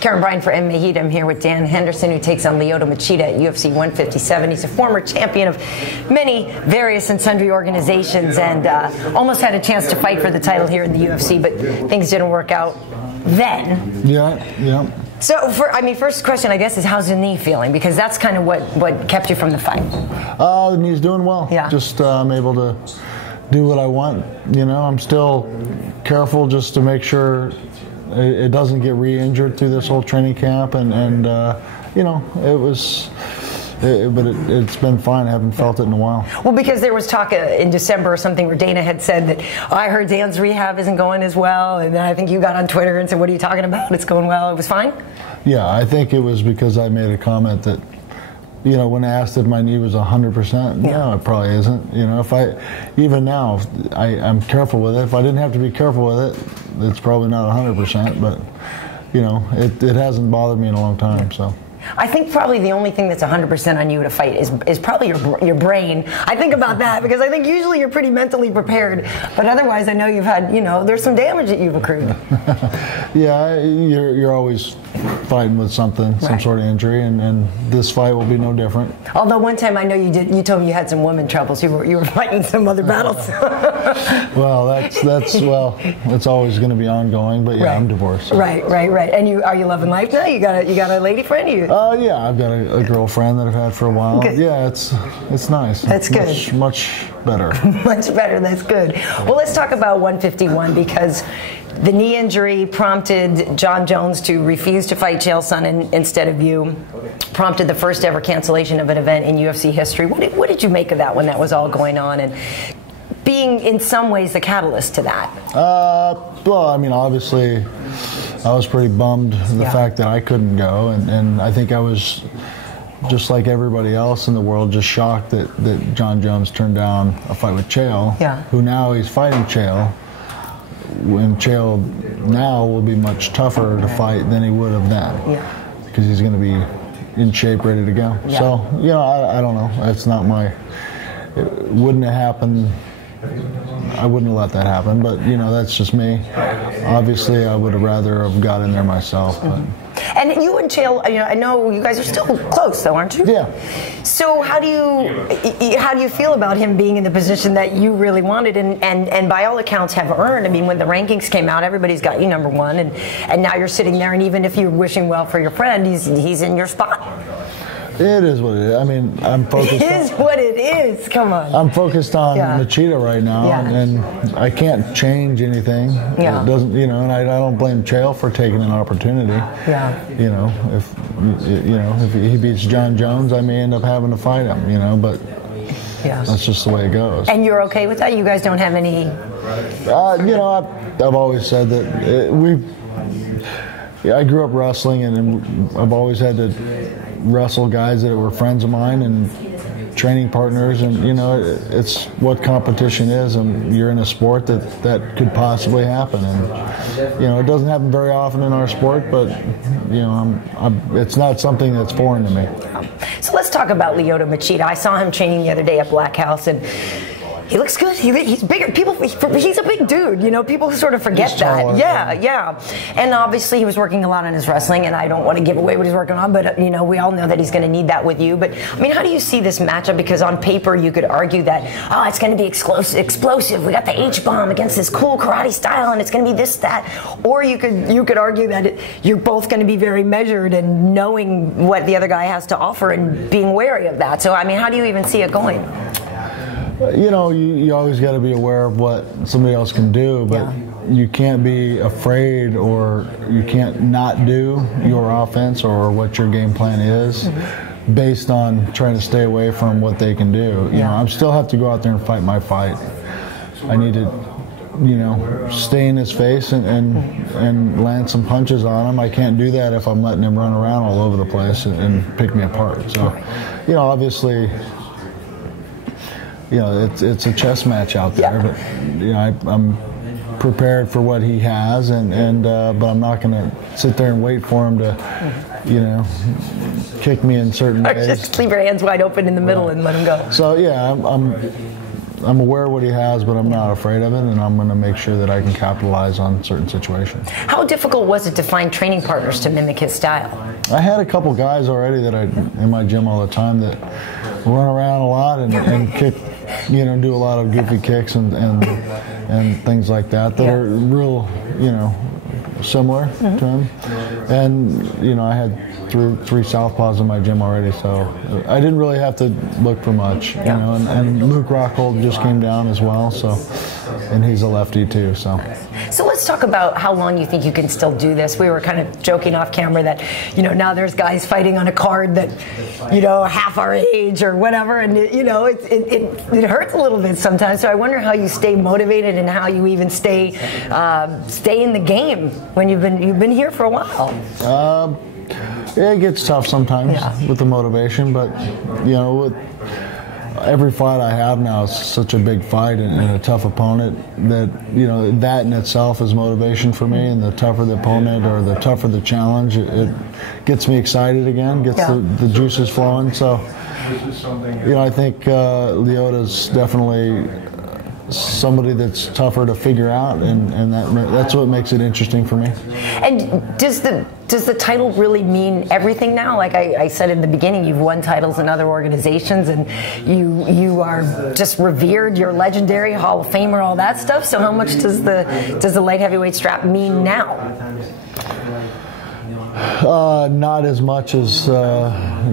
Karyn Bryant for MMA H.E.A.T. I'm here with Dan Henderson, who takes on Lyoto Machida at UFC 157. He's a former champion of many various and sundry organizations and almost had a chance to fight for the title here in the UFC, but things didn't work out then. Yeah. So, first question, I guess, is how's the knee feeling? Because that's kind of what kept you from the fight. The knee's doing well. Yeah. Just I'm able to do what I want. You know, I'm still careful just to make sure it doesn't get re-injured through this whole training camp, and you know, it's been fine. I haven't felt it in a while. Well, because there was talk in December or something where Dana had said that, I heard Dan's rehab isn't going as well, and then I think you got on Twitter and said, what are you talking about? It's going well. It was fine? Yeah, I think it was because I made a comment that, you know, when asked if my knee was 100%, no, it probably isn't. You know, even now, I'm careful with it. If I didn't have to be careful with it, it's probably not 100%, but, you know, it hasn't bothered me in a long time, so. I think probably the only thing that's 100% on you to fight is probably your brain. I think about that because I think usually you're pretty mentally prepared, but otherwise I know you've had, you know, there's some damage that you've accrued. Yeah, you're always fighting with something, some sort of injury, and this fight will be no different. Although one time I know you told me you had some woman troubles. You were fighting some other battles. Well, it's always going to be ongoing, but yeah, I'm divorced. So. Right. And are you loving life now? You got a lady friend? Yeah, I've got a girlfriend that I've had for a while. Good. Yeah, it's nice. That's good. Much better. Much better. That's good. Well, let's talk about 151 because the knee injury prompted Jon Jones to refuse to fight Chael Sonnen instead of you. Prompted the first ever cancellation of an event in UFC history. What did you make of that when that was all going on, and being in some ways the catalyst to that? Well, I mean, obviously, I was pretty bummed the fact that I couldn't go, and I think I was, just like everybody else in the world, just shocked that Jon Jones turned down a fight with Chael, who now he's fighting Chael, when Chael now will be much tougher to fight than he would have then, because he's going to be in shape, ready to go. So, you know, I don't know. It's not it wouldn't have happened. I wouldn't have let that happen, but you know, that's just me. Obviously, I would have rather have got in there myself. But. And you and Chael, you know, I know you guys are still close, though, aren't you? Yeah. So how do you feel about him being in the position that you really wanted, and by all accounts have earned? I mean, when the rankings came out, everybody's got you #1, and now you're sitting there, and even if you're wishing well for your friend, he's in your spot. It is what it is. I mean, I'm focused. It is what it is. Come on. I'm focused on Machida right now, and I can't change anything. It doesn't, you know, and I don't blame Chael for taking an opportunity. You know, if he beats Jon Jones, I may end up having to fight him. You know, but that's just the way it goes. And you're okay with that? You guys don't have any. You know, I've always said that I grew up wrestling, and I've always had to wrestle guys that were friends of mine and training partners, and you know, it's what competition is, and you're in a sport that could possibly happen, and you know, it doesn't happen very often in our sport, but you know, it's not something that's foreign to me. So let's talk about Lyoto Machida. I saw him training the other day at Black House, and he looks good. He's bigger. He's a big dude. You know, people sort of forget that. Yeah. And obviously, he was working a lot on his wrestling, and I don't want to give away what he's working on, but you know, we all know that he's going to need that with you. But I mean, how do you see this matchup? Because on paper, you could argue that it's going to be explosive. We got the H-bomb against this cool karate style, and it's going to be this, that. Or you could argue that you're both going to be very measured and knowing what the other guy has to offer and being wary of that. So I mean, how do you even see it going? You know, you always got to be aware of what somebody else can do, but you can't be afraid, or you can't not do your offense or what your game plan is based on trying to stay away from what they can do. You know, I still have to go out there and fight my fight. I need to, you know, stay in his face and land some punches on him. I can't do that if I'm letting him run around all over the place and pick me apart. So, you know, obviously, you know, it's a chess match out there, but you know, I'm prepared for what he has, but I'm not going to sit there and wait for him to, you know, kick me in certain ways. Just leave your hands wide open in the middle and let him go. So yeah, I'm aware of what he has, but I'm not afraid of it, and I'm going to make sure that I can capitalize on certain situations. How difficult was it to find training partners to mimic his style? I had a couple guys already that in my gym all the time that run around a lot and kick, do a lot of goofy kicks and things like that are real, similar to him. And I had three southpaws in my gym already, so I didn't really have to look for much. And Luke Rockhold just came down as well, so, and he's a lefty too. So let's talk about how long you think you can still do this. We were kind of joking off camera that now there's guys fighting on a card that half our age or whatever, and it hurts a little bit sometimes. So I wonder how you stay motivated and how you even stay in the game when you've been here for a while. Yeah, it gets tough sometimes with the motivation, but with every fight I have now is such a big fight and a tough opponent that that in itself is motivation for me. And the tougher the opponent or the tougher the challenge, it gets me excited again, gets the juices flowing. So I think Lyoto's definitely somebody that's tougher to figure out, and that's what makes it interesting for me. And does the title really mean everything now? Like I said in the beginning, you've won titles in other organizations, and you are just revered. You're legendary, Hall of Famer, all that stuff. So how much does the light heavyweight strap mean now? Not as much as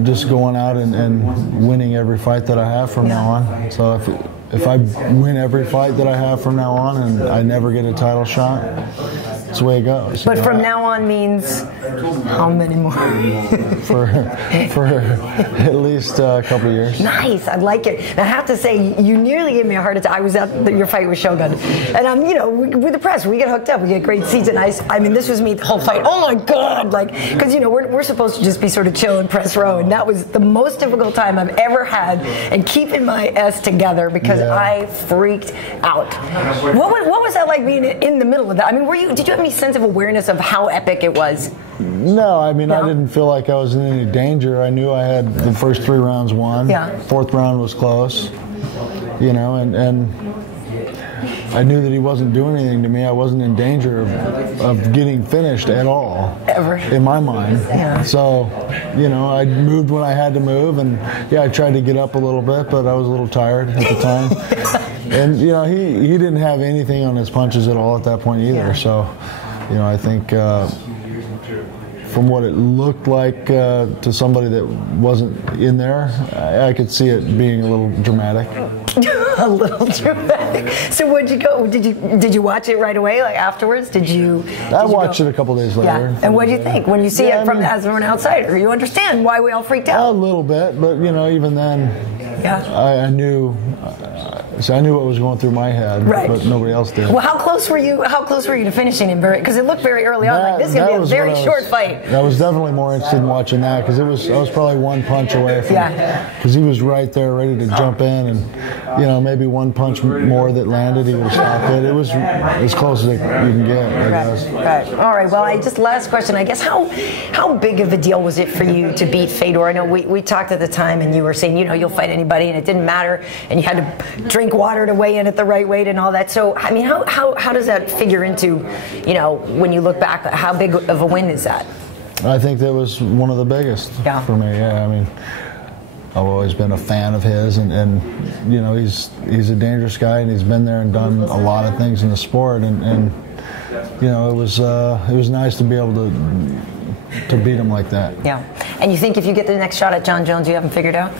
just going out and winning every fight that I have from now on. So if I win every fight that I have from now on and I never get a title shot, that's the way it goes. But from now on means how many more? for at least a couple of years. Nice, I like it. And I have to say, you nearly gave me a heart attack. I was at your fight with Shogun, and I'm, with the press, we get hooked up, we get great seats, and I mean, this was me the whole fight. Oh my God, because we're supposed to just be sort of chill and press row, and that was the most difficult time I've ever had, and keeping my S together because I freaked out. What was that like being in the middle of that? I mean, did you have any sense of awareness of how epic it was? No, I mean, I didn't feel like I was in any danger. I knew I had the first 3 rounds won. Fourth round was close, and I knew that he wasn't doing anything to me. I wasn't in danger of getting finished at all. Ever. In my mind. So, I moved when I had to move, and I tried to get up a little bit, but I was a little tired at the time. And, he didn't have anything on his punches at all at that point either. So, I think from what it looked like to somebody that wasn't in there, I could see it being a little dramatic. A little dramatic. So where'd you go? Did you watch it right away? Like afterwards? I watched it a couple days later. Yeah. And what did you think when you see it as an outsider? You understand why we all freaked out? A little bit, but even then, I knew. So I knew what was going through my head, but nobody else did. Well, how close were you to finishing him? Because it looked very early on like this is going to be a very short fight. I was definitely more interested in watching that because I was probably one punch away from because he was right there ready to jump in, and maybe one punch more that landed, he would have stopped it. It was as close as you can get, I guess. Right. All right. Well, last question, I guess. How big of a deal was it for you to beat Fedor? I know we talked at the time, and you were saying you'll fight anybody, and it didn't matter, and you had to drink water to weigh in at the right weight and all that. So, I mean, how does that figure into, when you look back, how big of a win is that? I think that was one of the biggest for me. I mean, I've always been a fan of his, and he's a dangerous guy, and he's been there and done a lot of things in the sport, and it was nice to be able to beat him like that. Yeah. And you think if you get the next shot at Jon Jones, you haven't figured out?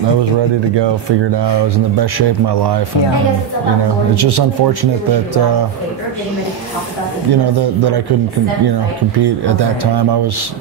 I was ready to go, figured out. I was in the best shape of my life, and it's just unfortunate that that I couldn't compete at that time. I was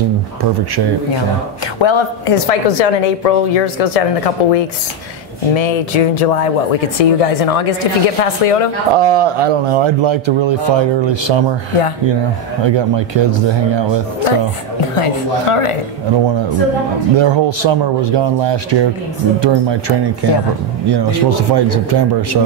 in perfect shape. So. Well, if his fight goes down in April, yours goes down in a couple weeks. May, June, July, we could see you guys in August if you get past Lyoto? I don't know. I'd like to really fight early summer. I got my kids to hang out with. So nice. All right. I don't want to. Their whole summer was gone last year during my training camp. I was supposed to fight in September, so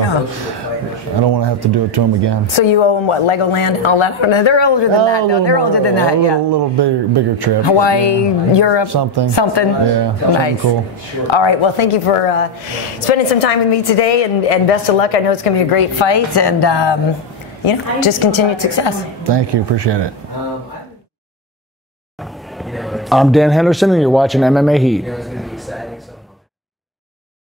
I don't want to have to do it to them again. So you owe them what, Legoland and all that? No, they're older than that. No, they're older than that. A little bigger trip. Hawaii, Europe, something. Yeah, nice. Cool. All right. Well, thank you for spending some time with me today, and best of luck. I know it's going to be a great fight, and just continued success. Thank you. Appreciate it. I'm Dan Henderson, and you're watching MMA Heat.